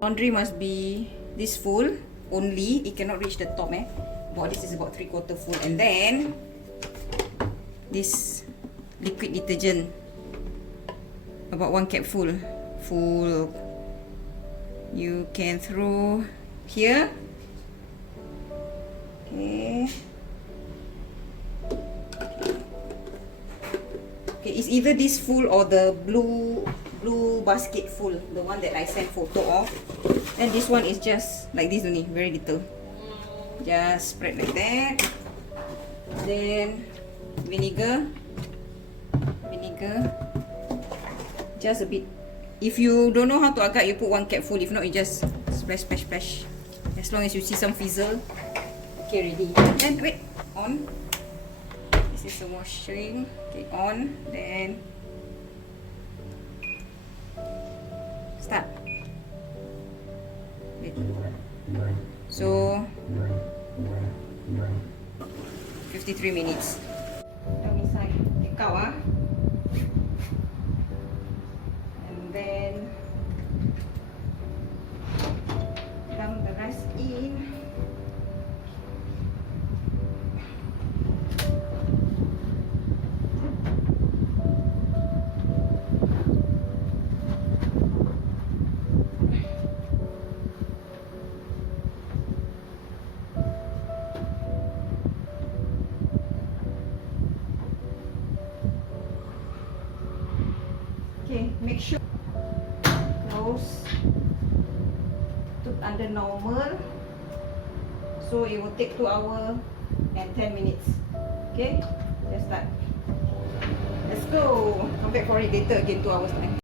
Laundry must be this full only. It cannot reach the top. But this is about 3/4 full. And then this liquid detergent, about 1 cap full. You can throw here. Okay. Okay, it's either this full or the blue basket full, the one that I sent photo of. And this one is just like this only, very little. Just spread like that. Then vinegar, just a bit. If you don't know how to agak, you put 1 cap full. If not, you just splash, splash, splash. As long as you see some fizzle, okay, ready. And wait, on. This is the washing. Okay, on. Then start. Wait. So 53 minutes. Down inside. Take out. And then dump the rest in. Okay, make sure close to under normal, so it will take 2 hours and 10 minutes. Okay, let's start. Let's go. Come back for it later again, 2 hours time.